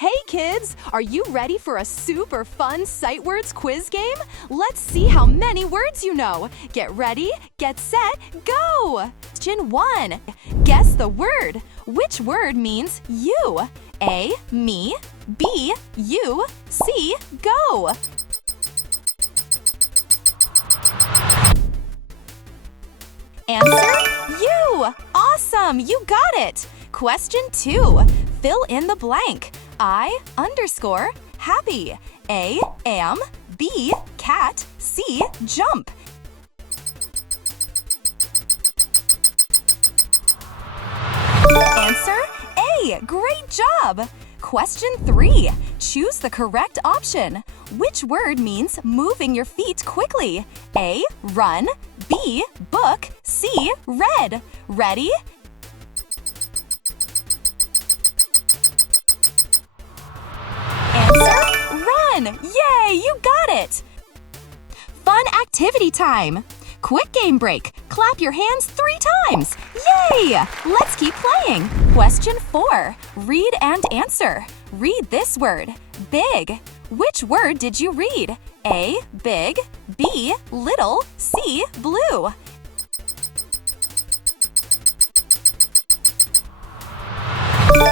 Hey kids, are you ready for a super fun sight words quiz game? Let's see how many words you know. Get ready, get set, go! Question 1. Guess the word. Which word means you? A, me, B, you, C, go. Answer, you! Awesome, you got it! Question 2. Fill in the blank. I underscore happy. A, am. B, cat. C, jump. Answer, A. Great job! Question 3. Choose the correct option. Which word means moving your feet quickly? A, run. B, book. C, read. Ready? Answer, run! Yay, you got it! Fun activity time. Quick game break. Clap your hands 3 times. Yay! Let's keep playing. Question 4. Read and answer. Read this word. Big. Which word did you read? A, big. B, little. C, blue.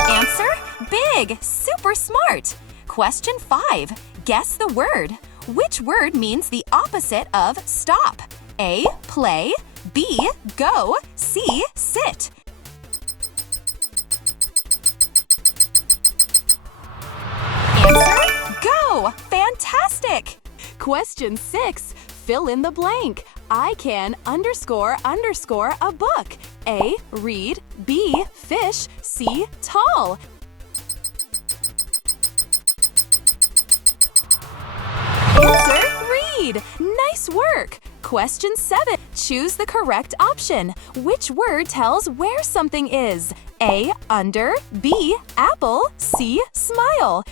Answer, big. Super smart. Question 5. Guess the word. Which word means the opposite of stop? A, play. B, go. C, sit. Answer, go. Fantastic. Question 6. Fill in the blank. I can underscore a book. A, read. B, fish. C, tall. Answer, read. Nice work. Question 7. Choose the correct option. Which word tells where something is? A, under. B, apple. C, smile.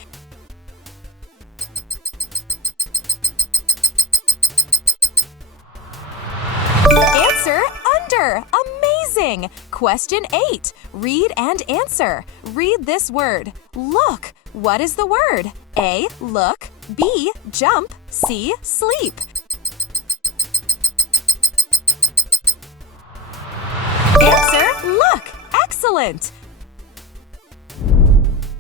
Answer, under. Amazing. Question 8. Read and answer. Read this word. Look. What is the word? A, look. B, jump. C, sleep. Answer, look. Excellent.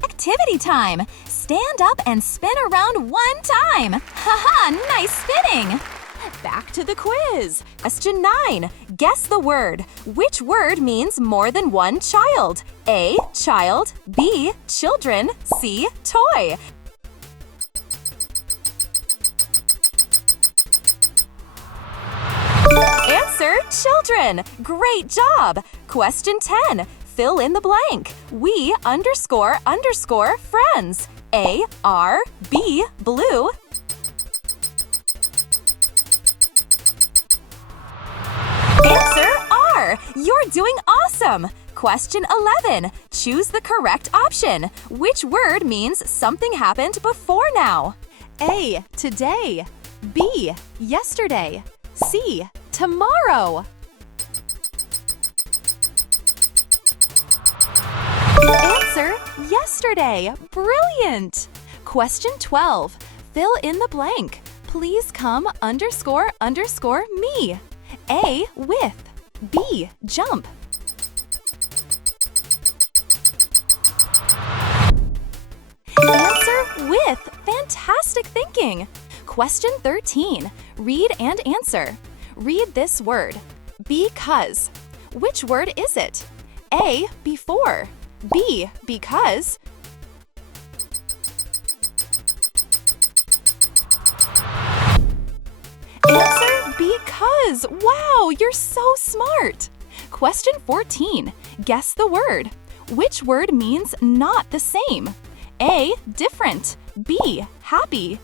Activity time. Stand up and spin around 1 time. Haha, nice spinning. Back to the quiz. Question 9. Guess the word. Which word means more than one child? A, child. B, children. C, toy. Answer, children. Great job. Question 10. Fill in the blank. We underscore friends. A, R. B, blue. Answer, R. You're doing awesome. Question 11. Choose the correct option. Which word means something happened before now? A, today. B, yesterday. C, tomorrow. Answer, yesterday. Brilliant. Question 12. Fill in the blank. Please come underscore me. A, with. B, jump. Answer, with. Fantastic thinking. Question 13. Read and answer. Read this word. Because. Which word is it? A, before. B, because. Answer, because. Wow, you're so smart. Question 14. Guess the word. Which word means not the same? A, different. B, happy.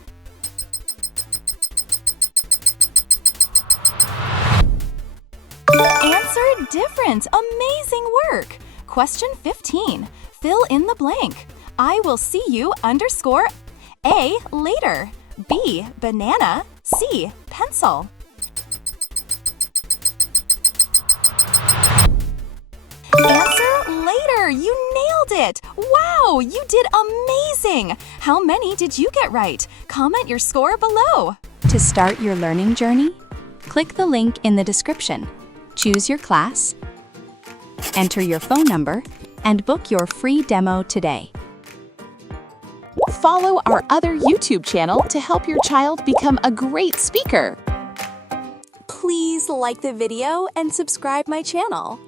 Answer, different. Amazing work. Question 15. Fill in the blank. I will see you underscore. A, later. B, banana. C, pencil. Answer, later. You nailed it! Wow, you did amazing! How many did you get right? Comment your score below. To start your learning journey, click the link in the description. Choose your class, enter your phone number, and book your free demo today. Follow our other YouTube channel to help your child become a great speaker. Please like the video and subscribe my channel.